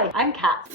Hi, I'm Kat.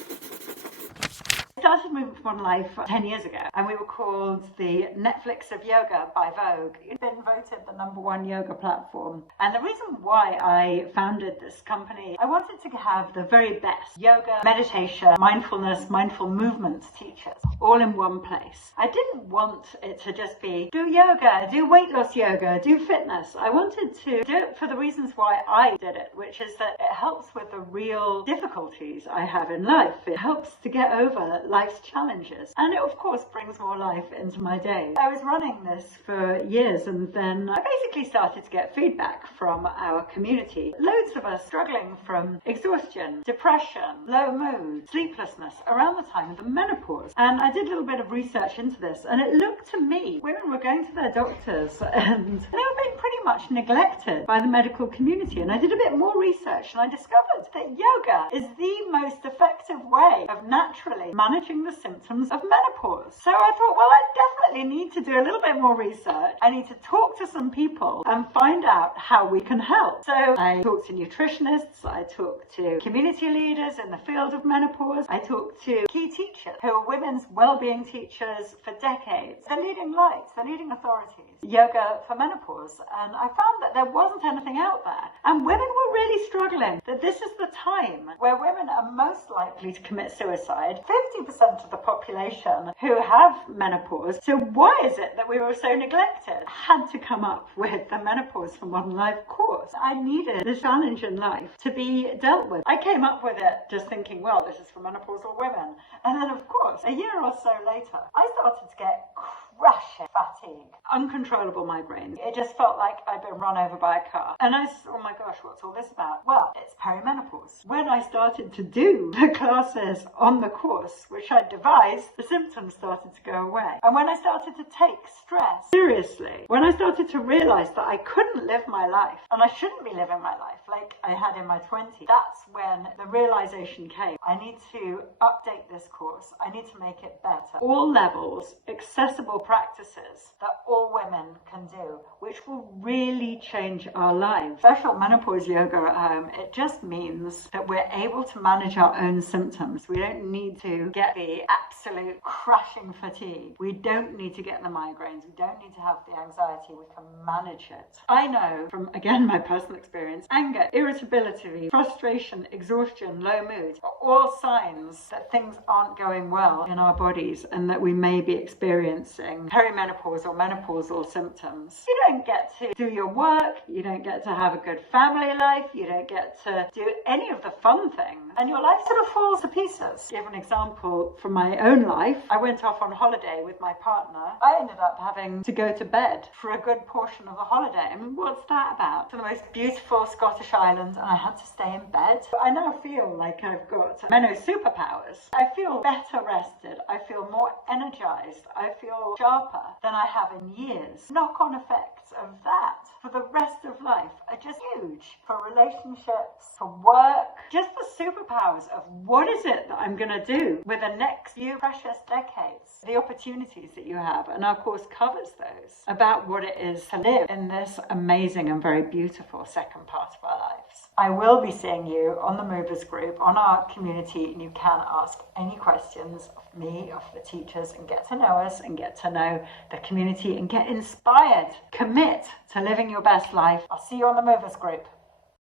I started Movement for Modern Life 10 years ago, and we were called the Netflix of yoga by Vogue. It's been voted the #1 yoga platform. And the reason why I founded this company, I wanted to have the very best yoga, meditation, mindfulness, mindful movement teachers all in one place. I didn't want it to just be do yoga, do weight loss yoga, do fitness. I wanted to do it for the reasons why I did it, which is that it helps with the real difficulties I have in life. It helps to get over life's challenges, and it of course brings more life into my day. I was running this for years, and then I basically started to get feedback from our community. Loads of us struggling from exhaustion, depression, low mood, sleeplessness around the time of the menopause. And I did a little bit of research into this, and it looked to me women were going to their doctors and they were being pretty much neglected by the medical community. And I did a bit more research, and I discovered that yoga is the most effective way of naturally managing the symptoms of menopause. So I thought, well, I definitely need to do a little bit more research. I need to talk to some people and find out how we can help. So I talked to nutritionists, I talked to community leaders in the field of menopause, I talked to key teachers who are women's wellbeing teachers for decades. They're leading lights, they're leading authorities, yoga for menopause. And I found that there wasn't anything out there. And women were really struggling, that this is the time where women are most likely to commit suicide. 50% of the population who have menopause. So why is it that we were so neglected? I had to come up with the Menopause for Modern Life course. I needed this challenge in life to be dealt with. I came up with it just thinking, well, this is for menopausal women. And then of course, a year or so later, I started to get crushing fatigue, uncontrollable migraines. It just felt like I'd been run over by a car. And I said, oh my gosh, what's all this about? Well, it's perimenopause. When I started to do the classes on the course, which I devised, the symptoms started to go away. And when I started to take stress seriously, when I started to realize that I couldn't live my life, and I shouldn't be living my life like I had in my 20s, that's when the realization came. I need to update this course. I need to make it better. All levels, accessible practices that all women can do, which will really change our lives. Special menopause yoga at home, it just means that we're able to manage our own symptoms. We don't need to get the absolute crushing fatigue. We don't need to get the migraines. We don't need to have the anxiety. We can manage it. I know from, again, my personal experience, anger, irritability, frustration, exhaustion, low mood are all signs that things aren't going well in our bodies and that we may be experiencing perimenopause or menopausal symptoms. You don't get to do your work, you don't get to have a good family life, you don't get to do any of the fun things, and your life sort of falls to pieces. Give an example from my own life. I went off on holiday with my partner. I ended up having to go to bed for a good portion of the holiday. I mean, what's that about? To the most beautiful Scottish island, and I had to stay in bed. I now feel like I've got meno superpowers. I feel better rested. I feel more energized. I feel sharper than I have in years. Knock-on effects of that for the rest of life are just huge. For relationships, for work, just the superpowers of what is it that I'm going to do with the next few precious decades. The opportunities that you have, and our course covers those, about what it is to live in this amazing and very beautiful second part of our lives. I will be seeing you on the Movers group, on our community, and you can ask any questions of me, of the teachers, and get to know us and get to know the community and get inspired. Commit to living your best life. I'll see you on the Movers group.